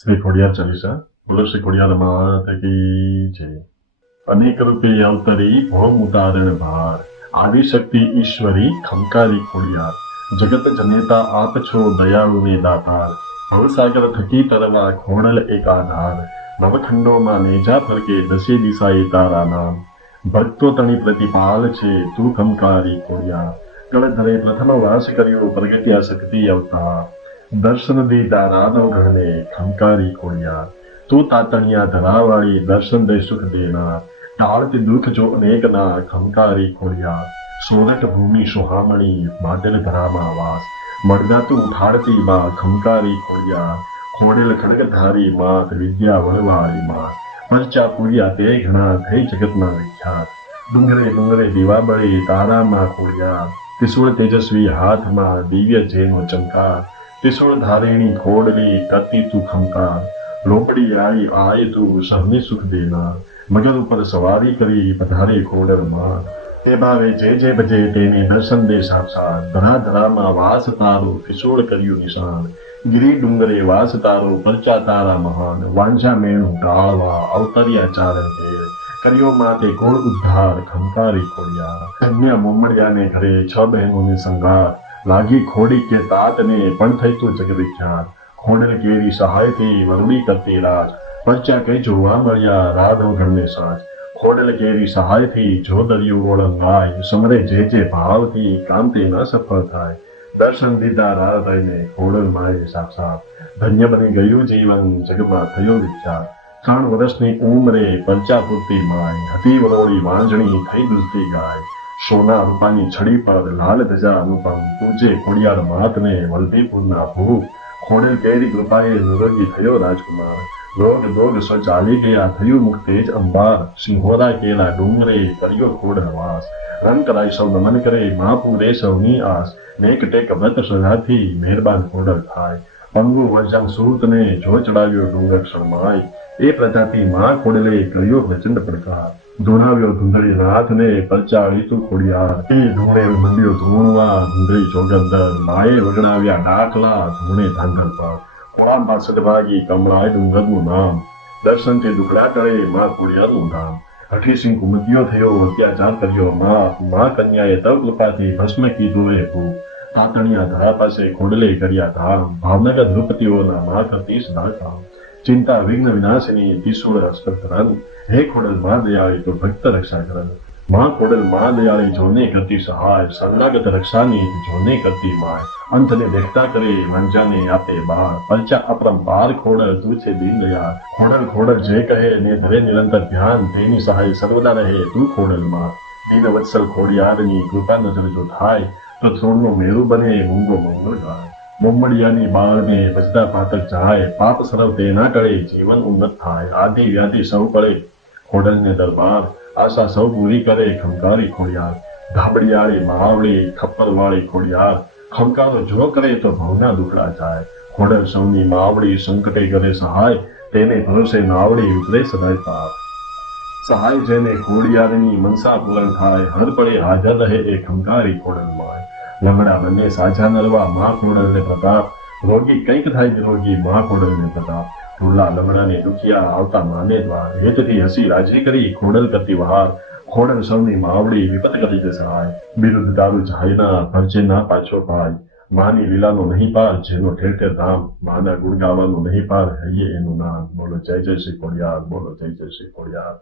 શ્રી ખોડિયાર ચાલીસા બોલો શ્રી ખોડિયાર માત કી જય. અનેક રૂપે અવતરી ભોમ ઉતારણ ભાર આદિશક્તિ ઈશ્વરી ખમકારી ખોડિયાર જગત જનેતા આપ છો દયાળુ ને દાતાર ભવસાગર થકી તરવા ખોડલ એક આધાર નવખંડોમાં નેજા ફરકે દસે દિશાએ તારા નામ ભક્તો તણી પ્રતિપાલ છે તું ખમકારી ખોડિયાર ગળધરે પ્રથમ વાસ કર્યો પ્રગટ્યા શક્તિ અવતાર દર્શન દીધા રાધવ ગણને ખમકારી ખોડિયાર તું તાતણિયા ધરાવાળી દર્શન દે સુખ દેનાર ટાળતી દુઃખ જો અનેક ના ખમકારી ખોડિયાર સોરઠ ભૂમિ સુહામણી માટેલ ધરામાં વાસ મળગાતું ઉઠાડતી માં ખમકારી ખોડિયાર ખોડેલ ખડગધારી માત વિદ્યા વળવાળી માં પરચા પૂર્યા તે ઘણા થઈ જગતના વિખ્યાત ડુંગરે ડુંગરે દીવાબળી તારામાં ખોડિયાર ત્રિશુળ તેજસ્વી હાથમાં દિવ્ય જેનો ચમકાર ત્રિશુળ ધારિણી ખોડલી કરતી તું ખમકાર લોપડી આઈ આય તું સહને સુખ દેનાર મગર ઉપર સવારી કરી પધારે ખોડલ માં તે ભાવે જે ભજે તેને દર્શન દે સાક્ષાત ધરા ધરામાં વાસ તારો ત્રિશુળ કર્યું નિશાન ગિરી ડુંગરે વાસ તારો પરચા તારા મહાન વાંઝા મેણું ટાળવા અવતર્યા ચારણ ઘેર કર્યો માતે ગોળ ઉદ્ધાર ખમકારી ખોડિયાર કન્યા મોમડિયાને ઘરે છ બહેનોને સંગાર લાગી ખોડી કે તાતને પણ થઈ તું જગ વિખ્યાત ખોડલ કેરી સહાયથી વરુડી કરતી રાજ પરચા કઈ જોવા મળ્યા રાધવ ગણને સાજ ખોડલ કેરી સહાયથી જો દરિયું ઓળંગાય સમરે જે ભાવથી કાંતિ ન સફળ થાય દર્શન દીધા રાધાઈને ખોડલ માએ સાક્ષાત ધન્ય બની ગયું જીવન જગમાં થયો વિખ્યાત 3 વર્ષની ઉંમરે પરચા પૂરતી માય હતી વલોડી વાંજણી થઈ દુલતી ગાય સોના રૂપાની છડી પર લાલ ધજા અનુપમ પૂજે ખોડિયાર માતને વલભીપુરના ભૂપ ખોડેલ કેરી કૃપાએ નિરોગી થયો રાજકુમાર રોગ દોગ સો ચાલી ગયા થયું મુક્તેજ અંબાર સિંહોરા કેલા ડુંગરે કર્યો ખોડલ વાસ રન કરાય સૌ નમન કરે મહાપુરે સૌની આસ નેક ટેક વ્રત સદાથી મહેરબાન ખોડલ થાય પંગુ વરજાંગ સૂતને જો ચડાવ્યો ડુંગર શરમાય એ પ્રજાતિ માં ખોડલે કર્યો પ્રચંડ પડકાર ધોનાવ્યો ધુંધળી નાથને પરચાળી તું ખોડિયાર એ ધૂણે મંડ્યો ધૂણવા ધુંધળી જોગંદર માએ વગણાવ્યા ડાકલા ધૂણે ધાંધલ પર કોળામાં સદભાગી કમળાય ડુંગરનું નામ દર્શનથી દુખડા કરે માં ખોડિયારનું ધામ હઠીસિંહ કુમતિયો થયો અત્યાચાર કર્યો માં કન્યાએ તવ કૃપાથી ભસ્મ કીધું એ ભૂપ તાતણિયા ધરા પાસે ખોડલે કર્યા ધામ ભાવનગર ધ્રુપતિઓના માં કરતી સદા કામ ચિંતા વિઘ્ન વિનાશિની ત્રિશુળ અસ્પત રન હે ખોડલ માં દયાળી તો ભક્ત રક્ષા કરન માં ખોડલ માં દયાળી જોને કરતી સહાય શરણાગત રક્ષાની જોને કરતી માય અંતને દેખતા કરે મંજાને આપે બાર પંચા અપરંપાર ખોડલ તું છે દીન દયાળ ખોડલ ખોડલ જે કહે ને ધરે નિરંતર ધ્યાન તેની સહાય સર્વદા રહે તું ખોડલ માં દીન વત્સલ ખોડિયારની કૃપા નજર જો થાય તો થ્રોણનો મેરુ બને મૂંગો મંગળ ગાય મોમડિયાની બાળને બજતા પાતક જાય પાપ સરવ તેના ટળે જીવન ઉન્નત થાય આદિ વ્યાધિ સૌ પડે ખોડલને દરબાર આશા સૌ પૂરી કરે ખમકારી ખોડિયાર ધાબડિયાળી મહાવળી ખપ્પરવાળી ખોડિયાર ખમકારો જો કરે તો ભવના દુખડા જાય ખોડલ સૌની માવડી સંકટે કરે સહાય તેને ભરોસે નાવડી ઉતરે સદાય પાર સહાય જેને ખોડિયારની મનસા પૂરણ થાય હર પડે હાજર રહે એ ખમકારી ખોડલ માય લંગડા બંને સાજા નરવા માં ખોડલને પ્રતાપ રોગી કંઈક થાય નિરોગી માં ખોડલને પ્રતાપ ટુલ્લા લંગડાને દુખિયા આવતા માને દ્વાર હેતથી હસી રાજી કરી ખોડલ કરતી વહાર ખોડલ સૌની માવડી વિપત કરી દે સહાય બિરુદ્ધ દારૂ જાયના ભરજે ના પાછો પાય માની લીલાનો નહીં પાર જેનો ઠેર ઠેર ધામ માના ગુણ ગાવાનું નહીં પાર હૈયે એનું નામ બોલો જય જય શ્રી ખોડિયાર બોલો જય જય શ્રી ખોડિયાર